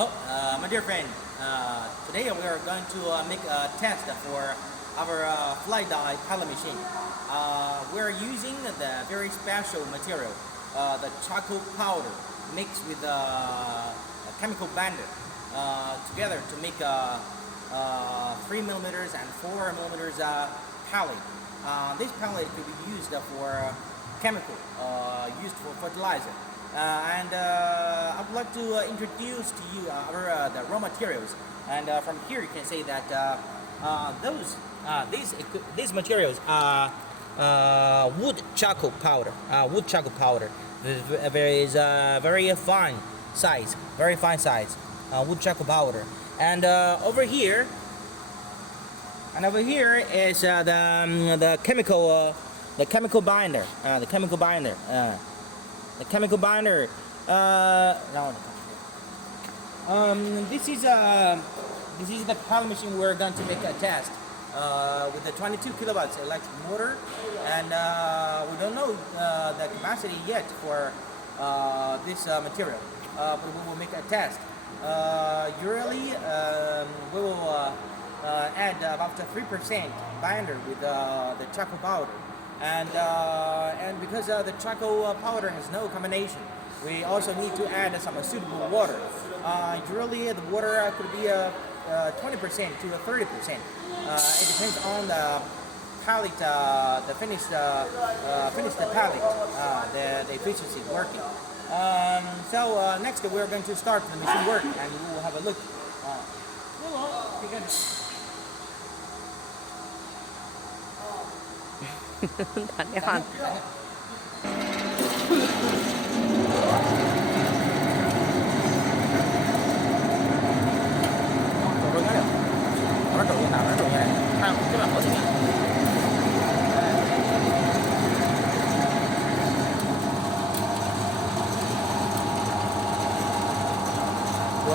My dear friend, today we are going to make a test for our fly dye pellet machine. We are using the very special material, the charcoal powder mixed with a chemical binder together to make a 3 millimeters and 4 millimeters pellet. This pellet could be used for chemical, used for fertilizer. I would like to introduce to you the raw materials. And from here you can say that these materials are wood charcoal powder. There is a very fine size, wood charcoal powder. And over here is the chemical binder. This is the pellet machine we're going to make a test with the 22 kilowatts electric motor, and we don't know the capacity yet for this material, but we will make a test. Usually we will add about 3% binder with the charcoal powder. And because the charcoal powder has no combination, we also need to add some suitable water. Usually the water could be 20% to 30%. It depends on the pallet, the finished pallet, the efficiency working. So next we're going to start the machine work, and we will have a look. Okay, 打电话。走着点，哪走远哪走远，看这边好几年。我。